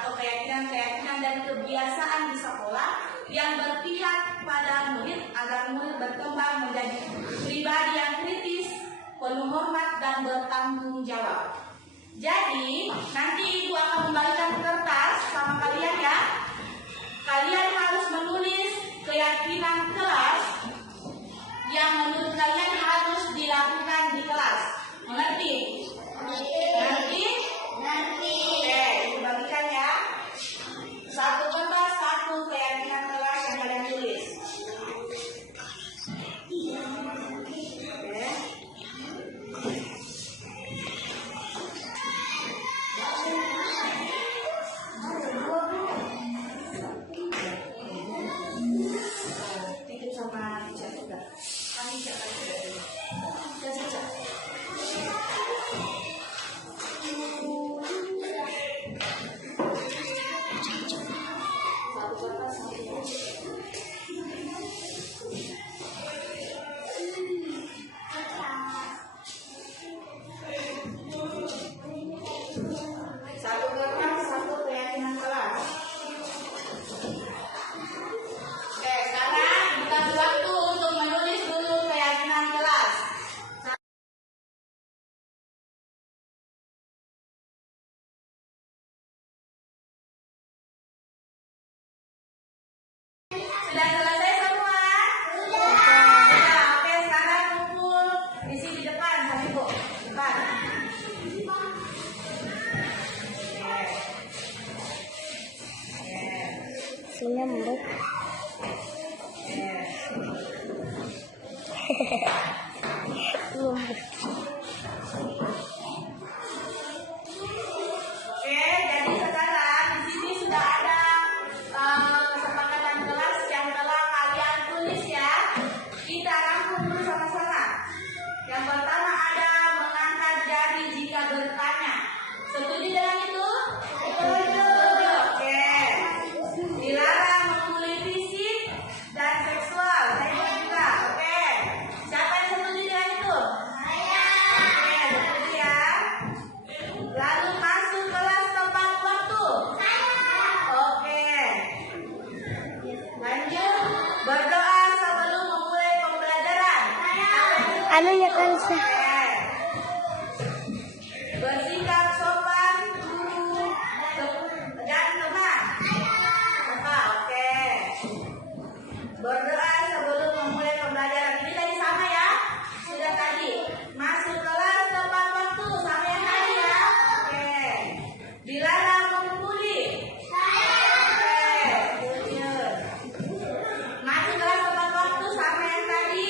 atau keyakinan-keyakinan dan kebiasaan di sekolah yang berpihak pada murid agar murid berkembang menjadi pribadi yang kritis, penuh hormat dan bertanggung jawab. Jadi nanti ibu akan membagikan kertas sama kalian ya. Kalian harus menulis keyakinan kelas yang menurut kalian harus dilakukan di kelas. Mengerti? Nanti. Oke, ibu bagikan ya. Satu kertas, satu keyakinan kelas yang kalian tulis. Titip sama teacher juga. Kami jangan saja. Satu kertas, satu keyakinan kelas. Oke, sekarang kita waktu untuk menulis dulu keyakinan kelas. Sudah selesai semua? Sudah. Oke, sekarang kumpul di sini depan, sama ibu. Depan. Nyambut. Oke, jadi sekarang di sini sudah ada kesepakatan kelas yang telah kalian tulis ya. Kita rangkum dulu sama-sama. Yang pertama ada mengangkat jari jika bertanya. Setuju dengan itu? Setuju. Oke. Dilarang membuli fisik dan seksual. Saya juga. Oke. Siapa yang setuju dengan itu? Saya. Oke, setuju ya. Lalu masuk kelas tepat waktu. Saya. Oke. Lanjut. Berdoa sebelum memulai pembelajaran. Anu ya kan sih. Bersikap sopan, guru dan teman. Oke. Berdoa sebelum memulai pembelajaran. Ini tadi sama ya? Sudah tadi. Masuk kelas tepat waktu sama yang tadi ya? Oke. Dilarang membuli. Oke. Masuk kelas tepat waktu sama yang tadi.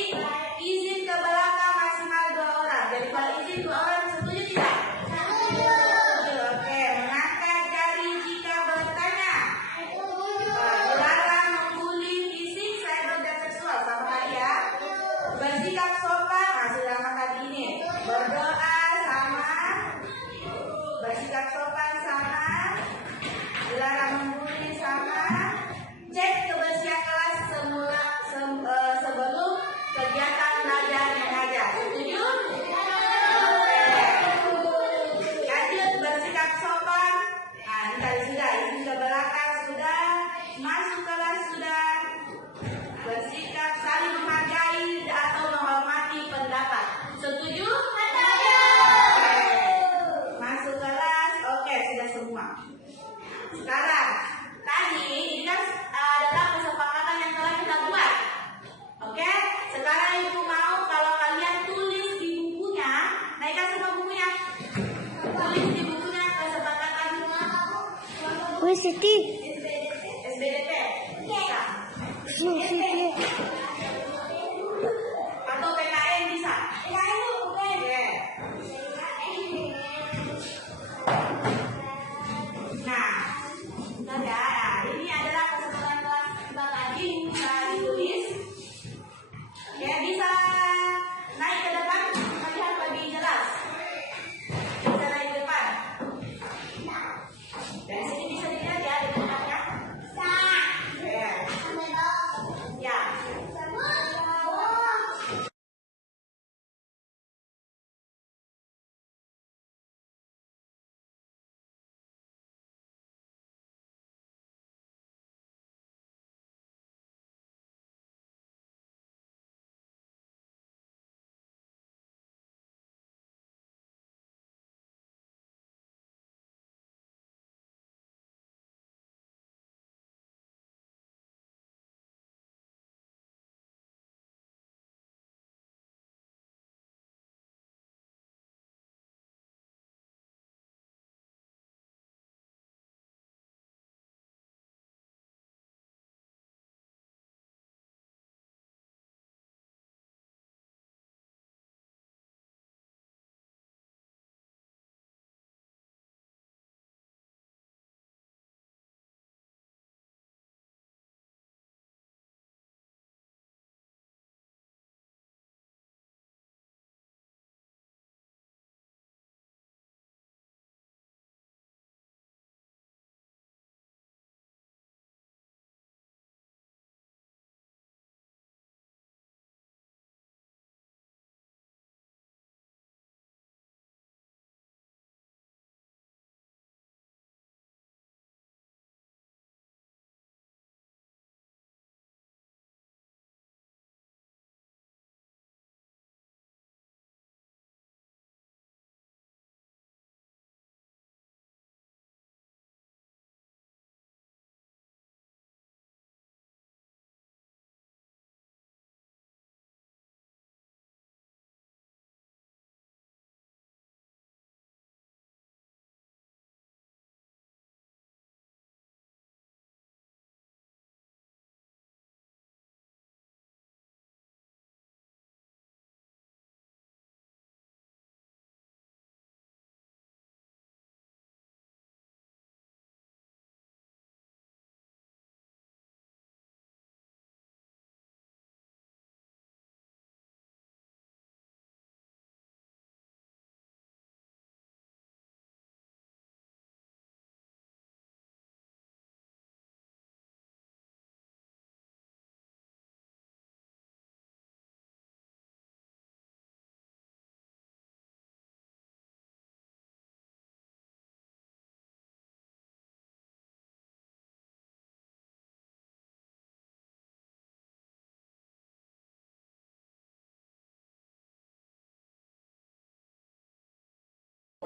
Izin ke belakang maksimal 2 orang. Jadi kalau izin 2 orang setuju tidak? Setuju. Oke. Mengangkat jari jika bertanya. Dilarang membuli fisik, cyber dan seksual sama tadi ya. Bersikap sopan, sudah sama tadi ini. Berdoa sama. Bersikap sopan sama. Dilarang membuli sama. Cek kebersihan kelas sebelum kegiatan belajar mengajar. Setuju? Oke. Lanjut, bersikap sopan. Ini tadi sudah. Izin ke belakang sudah. Masuk kelas sudah. Bersikap saling menghargai atau menghormati pendapat. Setuju? Setuju. Masuk kelas. Oke, sudah semua. Sekarang, tadi ini kan adalah kesepakatan yang telah kita buat. Oke, sekarang ibu mau kalau kalian tulis di bukunya, naikkan semua bukunya. Tulis di bukunya kesepakatan Wih Siti. SBDP. Bisa. Siti. Atau PKN bisa. Oke. Nah, ini adalah kesempatan kelas kita tadi bisa ditulis. Oke, bisa naik ke depan, melihat lebih jelas. Bisa naik ke depan. Dari sini bisa dilihat ya di depannya. Ya. Ya.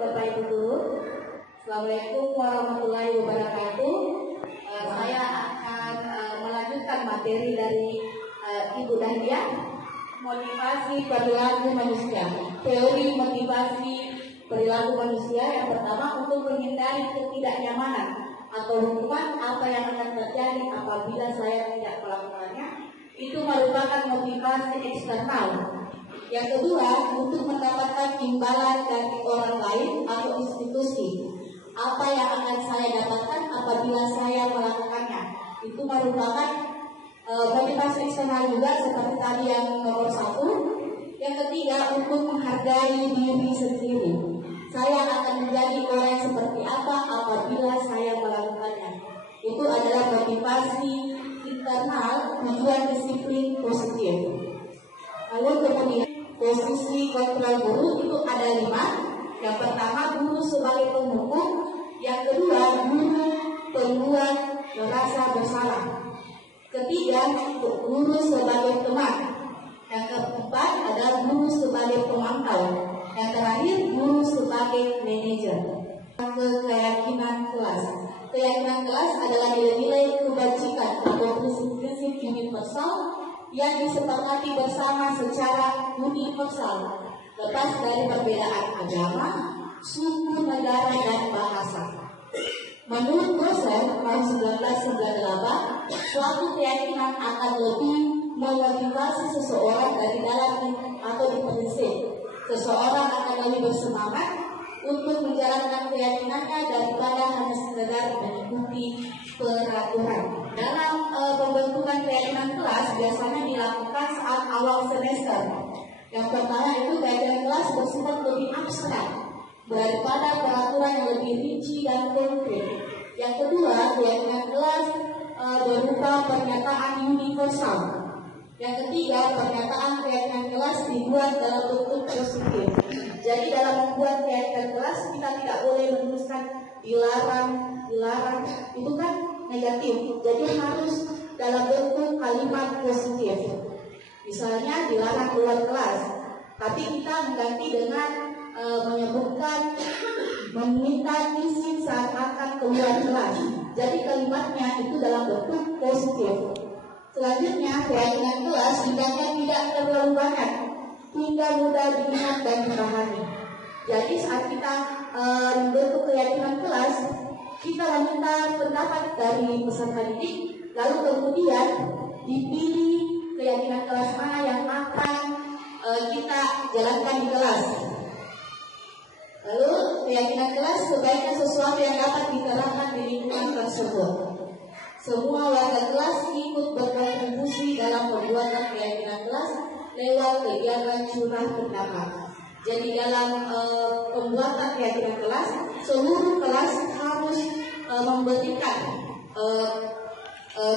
Bapak Ibu Guru. Assalamualaikum warahmatullahi wabarakatuh. Saya akan melanjutkan materi dari Ibu Dahlia, motivasi perilaku manusia. Teori motivasi perilaku manusia yang pertama, untuk menghindari ketidaknyamanan atau hukuman apa yang akan terjadi apabila saya tidak melakukannya. Itu merupakan motivasi eksternal. Yang kedua, untuk mendapatkan imbalan dari orang lain atau institusi. Apa yang akan saya dapatkan apabila saya melakukannya. Itu merupakan motivasi eksternal juga, seperti tadi yang nomor 1. Yang ketiga, untuk menghargai diri sendiri. Saya akan menjadi orang seperti apa apabila saya melakukannya. Itu adalah motivasi internal, tujuan disiplin positif. Lalu kemudian posisi kontrol guru itu ada 5. Yang pertama, guru sebagai penghukum. Yang kedua, guru pembuat merasa bersalah. Ketiga, guru sebagai teman. Yang keempat adalah guru sebagai pemantau. Yang terakhir, guru sebagai manajer. Keyakinan kelas. Keyakinan kelas adalah nilai-nilai kebajikan atau prinsip-prinsip universal yang disepakati bersama secara universal, lepas dari perbedaan agama, suku, negara, dan bahasa. Menurut Russell tahun 1998, suatu keyakinan akan lebih memotivasi seseorang dari dalam atau di prinsip. Seseorang akan lebih bersemangat untuk menjalankan keyakinannya daripada hanya sekedar mengikuti peraturan. Dalam pembentukan keyakinan kelas biasanya dilakukan saat awal semester. Yang pertama itu keyakinan kelas bersifat lebih abstrak daripada peraturan yang lebih rinci dan konkret. Yang kedua, keyakinan kelas berupa pernyataan universal. Yang ketiga, pernyataan keyakinan kelas dibuat dalam bentuk positif. Jadi dalam membuat keyakinan kelas kita tidak boleh menuliskan dilarang, itu kan negatif. Jadi harus dalam bentuk kalimat positif. Misalnya dilarang keluar kelas, tapi kita mengganti dengan menyebutkan meminta izin saat akan keluar kelas. Jadi kalimatnya itu dalam bentuk positif. Selanjutnya, keyakinan kelas hendaknya tidak terlalu banyak, hingga mudah diingat dan dipahami. Jadi saat kita membentuk keyakinan kelas, kita meminta pendapat dari peserta didik, lalu kemudian dipilih keyakinan kelas mana yang akan kita jalankan di kelas. Lalu keyakinan kelas sebaiknya sesuatu yang dapat diterapkan di lingkungan tersebut. Semua warga kelas ikut berkontribusi dalam pembuatan keyakinan kelas lewat kegiatan curah pendapat. Jadi dalam pembuatan keyakinan kelas, seluruh kelas harus memberikan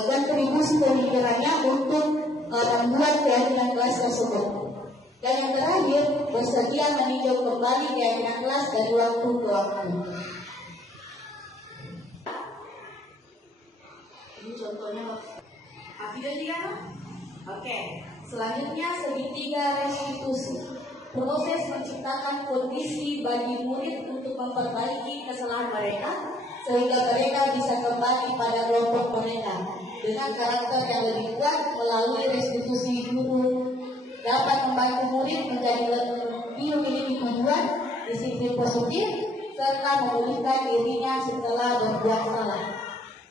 kontribusi pemikirannya untuk membuat keyakinan kelas tersebut. Dan yang terakhir, bersedia meninjau kembali keyakinan kelas dari waktu ke waktu. Ini contohnya, video juga, no? Oke. Selanjutnya, segitiga restitusi. Proses menciptakan kondisi bagi murid untuk memperbaiki kesalahan mereka, sehingga mereka bisa kembali pada kelompok mereka dengan karakter yang lebih kuat. Melalui restitusi, guru dapat membantu murid menjadi lebih memiliki tujuan, disiplin positif, serta memulihkan dirinya setelah berbuat salah.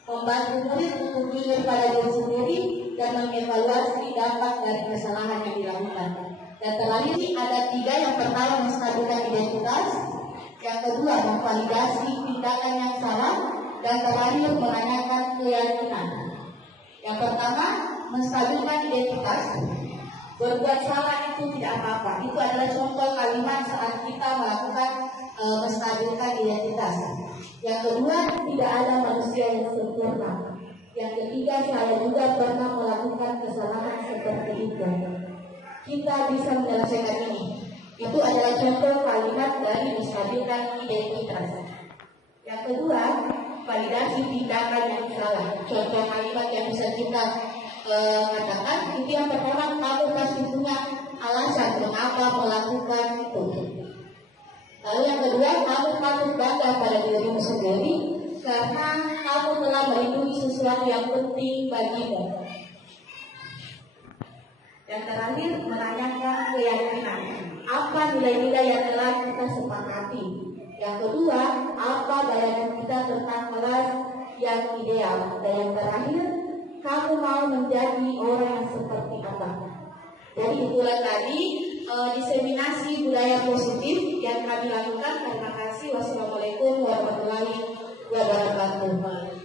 Membantu murid untuk jujur pada diri sendiri dan mengevaluasi dampak dari kesalahan yang dilakukan. Dan terakhir ada 3. Yang pertama, menstabilkan identitas. Yang kedua, memvalidasi tindakan yang salah. Dan terakhir, menanyakan keyakinan. Yang pertama, menstabilkan identitas. Berbuat salah itu tidak apa-apa. Itu adalah contoh kalimat saat kita melakukan menstabilkan identitas. Yang kedua, tidak ada manusia yang sempurna. Yang ketiga, saya juga pernah melakukan kesalahan seperti itu. Kita bisa menyelesaikan ini. Itu adalah contoh kalimat dari menstabilkan identitas. Yang kedua, validasi tindakan yang salah. Contoh kalimat yang bisa kita katakan, itu yang pertama, kamu pasti punya alasan mengapa melakukan itu. Lalu yang kedua, kamu patut bangga pada dirimu sendiri karena kamu telah melindungi sesuatu yang penting bagimu. Yang terakhir, menanyakan keyakinan. Apa nilai-nilai yang telah kita sepakati? Yang kedua, apa bayangan kita tentang kelas yang ideal? Dan yang terakhir, kamu mau menjadi orang yang seperti apa? Jadi itulah tadi diseminasi budaya positif yang kami lakukan. Terima kasih. Wassalamualaikum warahmatullahi wabarakatuh.